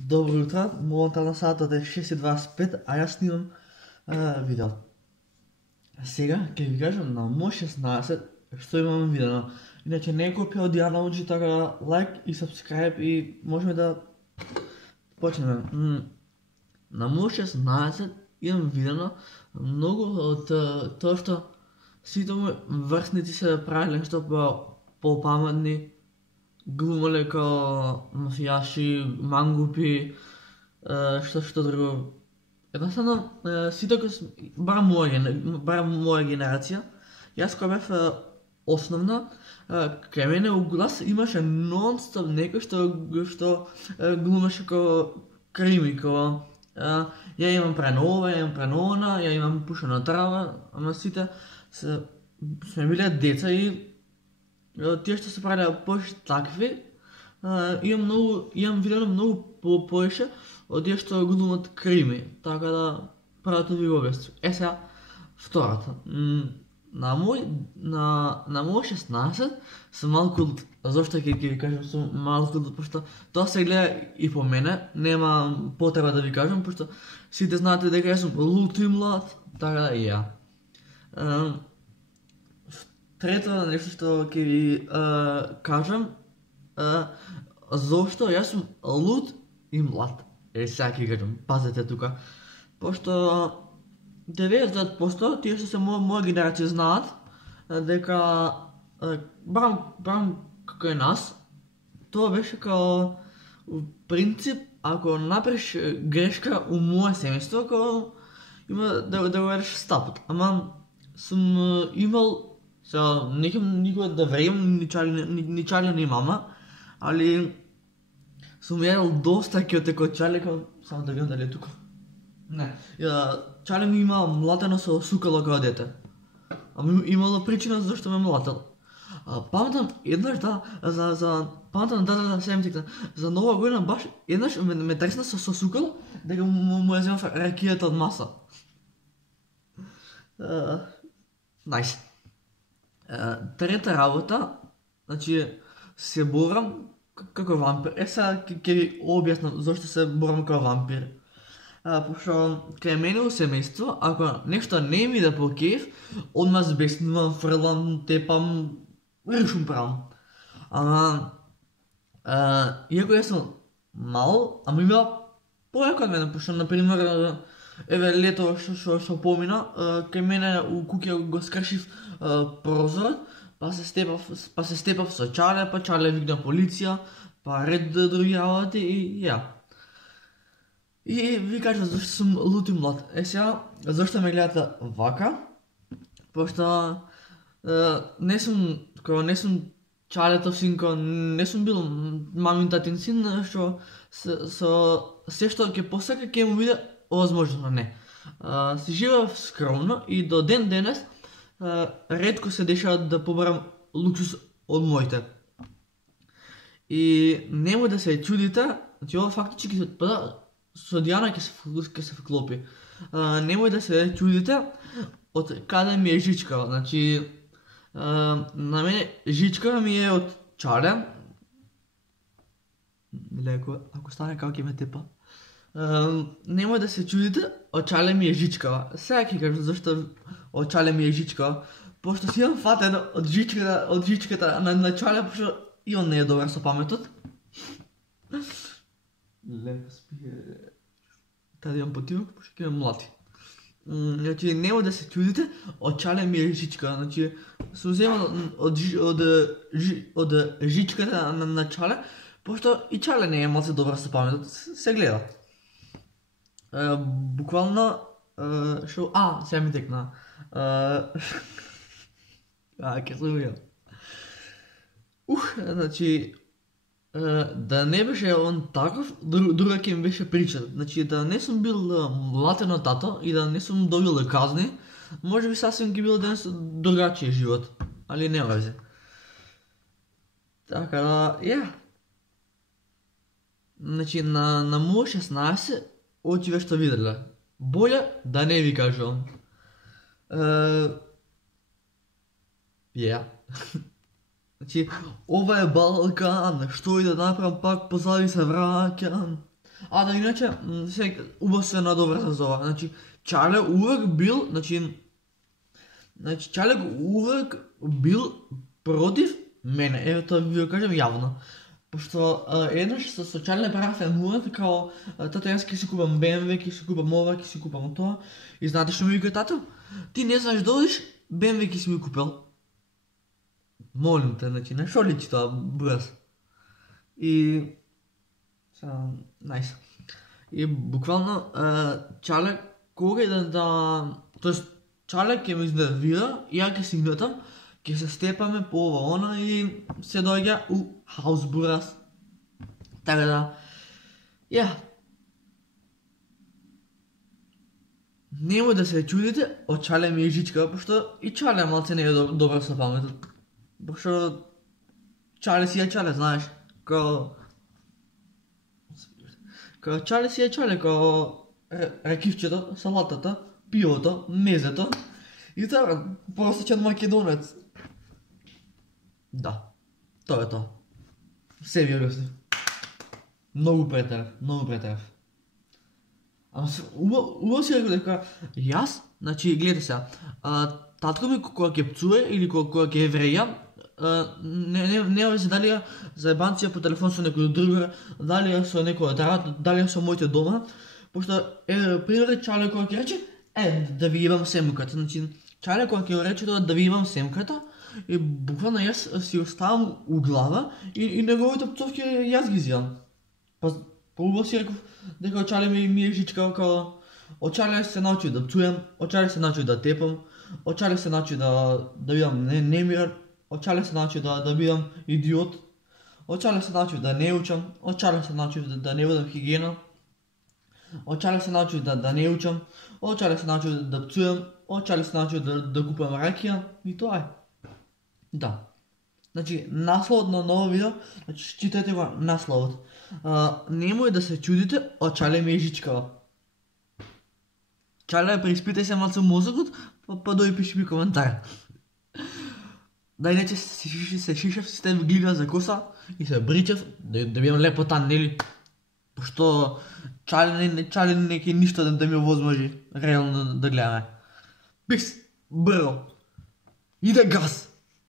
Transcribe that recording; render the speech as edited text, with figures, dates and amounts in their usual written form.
Dobro jutro, моментално сатът е 6:25, а аз снимам видео. Сега ќе ви кажам на мој 16 што имам видено. Иначе не е копија од Диана Уджи, така лайк и subscribe и можеме да почнеме. На мој 16 имам видено многу од тоа што сите мои врсници се правеле нешто попаметни, глумеле као мафијаши, мангупи, што друго. Едноставно, сите барам моја генерација, јас кога бев основна, кај мене у глас имаше нон-стоп некој што глумеше као крими, као ја имам прено ова, ја имам прено она, ја имам пушена трава, ама сите сме биле деца и тие што се правеле повеќе такви, имам видено многу повеќе од тие што глумат крими, така да прават да ви го објаснам. Сега втората. На мој 16 сум малку луд. Зошто ќе ви кажам сум малку луд, пошто тоа се гледа и по мене, нема потреба да ви кажам, пошто сите знаете дека јас сум луд и млад, така да и ја. Трето нешто што ќе ви кажам, зошто јас сум луд и млад. Сега ќе кажам, пазете тука. Пошто 90% тие што се моја генерација знаат дека барам како е нас, тоа беше као принцип, ако направиш грешка у моје семејство, као има да го едеш стапот. Ама сум имал, сега некам никога да врејам ни чале ни мама, али сум јадел доста кјотек од чале, само да видам дали е тука. Не, чале ми има млатено со сукало као дете. Ама имало причина зашто ме млател. Памтам еднаш памтам сега текна, за нова година баш еднаш ме тресна со сукало дека му ја земав ракијата од маса. Најс. Трета работа, значи се борам како вампир. Сега ќе ви објаснам зашто се борам како вампир. Пошто кај мене у семејство, ако нешто не ми да по кеф, одма збеснувам, фрлам, тепам, рушум правам. Ама, иако јас сум мал, ама имала појако од мене, пошто, например, еве лето што помина, кај мене у куќа го скршив прозорот, па се степав со чале, па чале викна полиција, па ред други работи и ја. И ви кажам зашто сум луд и млад. Сега, зашто ме гледате вака? Пошто не сум чалетов син, не сум бил мамин татин син, што со се што ќе посака ќе му биде овозможно, не. Си живеев скромно и до ден денес ретко се дешава да побарам луксус од моите. И немој да се чудите, значи ова фактички со Диана ќе се вклопи. Немој да се чудите од каде ми е жичкава. Значи, на мене жичкава ми е од чале. Леко, ако стане како ќе ме тепа. Немој да се чудите, од чале ми е жичкава. Сега ќе кажам зашто од чале ми е жичкава. Пошто си имам фатен од жичката на чале, пошто и он не е добар со паметот. Леко спие. Таде имам потимок, пошто ќе ме млати. Значи, немој да се чудите, од чале ми е жичка. Значи, сум земал од жичката на чале, пошто и чале не е малце добар со паметот, се гледа. Буквално, сега ми текна. Ке се ујам. Значи, да не беше он таков, друга ќе ми беше причата. Значи, да не сум бил млатен од тато и да не сум добил казни, може би сасвим ќе бил денес другачиј живот. Али нема везе. Така да, ја. Значи, на мој 16, очи ве што виделе. Боле да не ви кажувам. Ја. Значи, ова е Балкан, што и да направам пак позади се враќам. А да иначе, убаво се надоврза за ова. Значи, Чале увек бил, Чале увек бил против мене. Еве тоа ви го кажам јавно. Пошто еднаш со Чале направивме муват као тато јас ќе си купам BMW, ќе си купам ова, ќе си купам тоа. И знаете што ми вика тато? Ти не знаеш да одиш, BMW ќе си ми купил. Молим те, значи, на шо личи тоа брз? И најс. И буквално Чале кога тоест Чале ќе ме изнервира, ја ќе си гнетам, ќе се степаме по ова она и се доаѓа у хаусбурас. Така да, Немој да се чудите, од Чале ми е жичка, пошто и Чале малце не е добар со паметот. Пошто Чале си е Чале, знаеш, као Чале си е Чале, као ракивчето, салатата, пивото, мезето и тоа, простичен македонец. Да, тоа е тоа. Се ви објаснив. Многу претерав. Ама убаво си рекол дека јас, значи гледате сега, татко ми кога ќе пцуе или кога ќе вреја, не веќе дали ја заебанција по телефон со некој другар, дали ја со некој рад, дали ја со моите дома, пошто пример Чале кога ќе рече, да ви имам семката, значи Чале кога ќе рече тоа да ви имам семката, и буквално јас си оставам у глава и неговите пцовки јас ги зијам. Убаво си реков дека Чале ми е жичка, као од Чале се научи да пцујам, од Чале се научи да тепам, од Чале се научи да бидам немирен, од Чале се научи да бидам идиот, од Чале се научи да не учам, од Чале се научи да не водам хигиена, од Чале се научи да не учам, од Чале се научи да пцујам, од Чале се научи да купам ракија и тоа е. Да. Значи, насловот на ново видео, значи читате го насловот. Немој да се чудите, од Чале ми е жичкава. Чале, преиспитај се малце мозокот, па дој пиши ми коментар. Да, иначе се шишав, си ставив глина за коса и се бричав, да бидам лепотан, нели? Пошто Чале не ке ништо да ми овозможи реално да гледаме. Пикс, брво, иде газ!